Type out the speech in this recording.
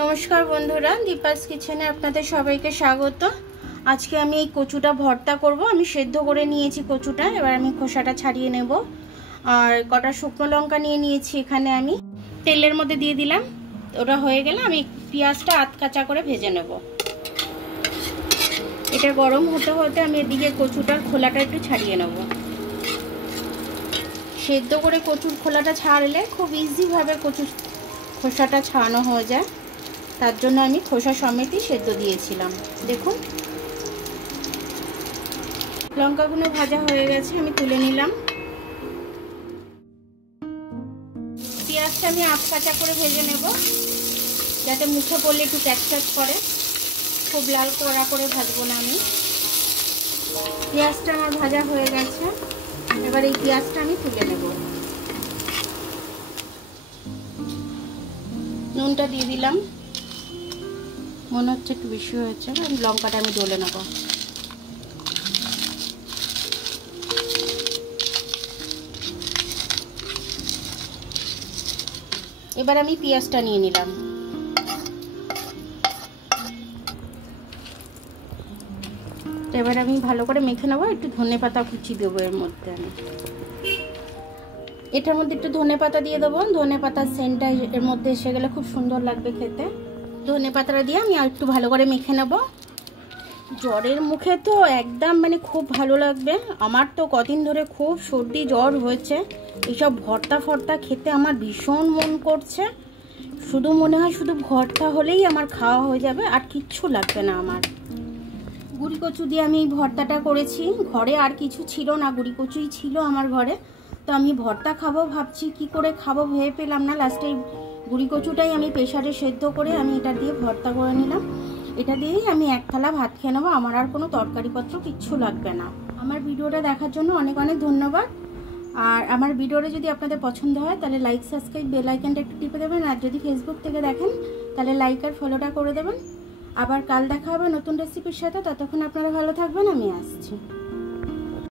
নমস্কার বন্ধুরা, দীপাস কিচেনে আপনাদের সবাইকে স্বাগত। আজকে আমি এই কচুটা ভর্তা করব। আমি সেদ্ধ করে নিয়েছি কচুটা, এবার আমি খোসাটা ছাড়িয়ে নেব। আর কটা শুকনো লঙ্কা নিয়ে নিয়েছি, এখানে আমি তেলের মধ্যে দিয়ে দিলাম। ওটা হয়ে গেলে আমি পেঁয়াজটা আধ কাঁচা করে ভেজে নেব। এটা গরম হতে হতে আমি এদিকে কচুটার খোলাটা একটু ছাড়িয়ে নেব। সেদ্ধ করে কচুর খোলাটা ছাড়লে খুব ইজিভাবে কচুর খোসাটা ছাড়ানো হয়ে যায়, তার জন্য আমি খোসা সমেতই সেদ্ধ দিয়েছিলাম। দেখুন লঙ্কাগুলো ভাজা হয়ে গেছে, আমি তুলে নিলাম। পেঁয়াজটা আমি আধ কাঁচা করে ভেজে নেব, যাতে মুখে পড়লে একটু ট্যাচ করে। খুব লাল কড়া করে ভাজবো না আমি। পেঁয়াজটা আমার ভাজা হয়ে গেছে, এবার এই পেঁয়াজটা আমি তুলে নেব। নুনটা দিয়ে দিলাম, মনে হচ্ছে একটু বেশি হয়েছে। লঙ্কাটা আমি ডলে নেব। এবার আমি পেঁয়াজটা নিয়ে নিলাম। এবার আমি ভালো করে মেখে নেবো। একটু ধনেপাতা কুচি দেবো এর মধ্যে। আমি এটার মধ্যে একটু ধনেপাতা দিয়ে দেবো। ধনেপাতার সেন্টটা এর মধ্যে এসে গেলে খুব সুন্দর লাগবে খেতে। ধনেপাতাটা দিয়ে আমি আর একটু ভালো করে মেখে নেব। জ্বরের মুখে তো একদম খুব ভালো লাগবে। আমার তো কদিন ধরে খুব সর্দি জ্বর হয়েছে। এইসব ভর্তা ফর্তা খেতে আমার ভীষণ মন করছে। শুধু মনে হয় শুধু ভর্তা হলেই আমার খাওয়া হয়ে যাবে, আর কিচ্ছু লাগবে না আমার। গুঁড়ি কচু দিয়ে আমি এই ভর্তাটা করেছি। ঘরে আর কিছু ছিল না, গুঁড়ি কচুই ছিল আমার ঘরে। তো আমি ভর্তা খাবো ভাবছি, কি করে খাবো ভেবে পেলাম না। লাস্টে গুঁড়ি কচুটাই আমি প্রেসারে সেদ্ধ করে আমি এটা দিয়ে ভর্তা করে নিলাম। এটা দিয়েই আমি এক থালা ভাত খেয়ে নেবো। আমার আর কোনো তরকারিপত্র কিচ্ছু লাগবে না। আমার ভিডিওটা দেখার জন্য অনেক অনেক ধন্যবাদ। আর আমার ভিডিওটা যদি আপনাদের পছন্দ হয় তাহলে লাইক, সাবস্ক্রাইব, বেল আইকনটা একটু টিপে দেবেন। আর যদি ফেসবুক থেকে দেখেন তাহলে লাইক আর ফলোটা করে দেবেন। আবার কাল দেখা হবে নতুন রেসিপির সাথে। ততক্ষণ আপনারা ভালো থাকবেন, আমি আসছি।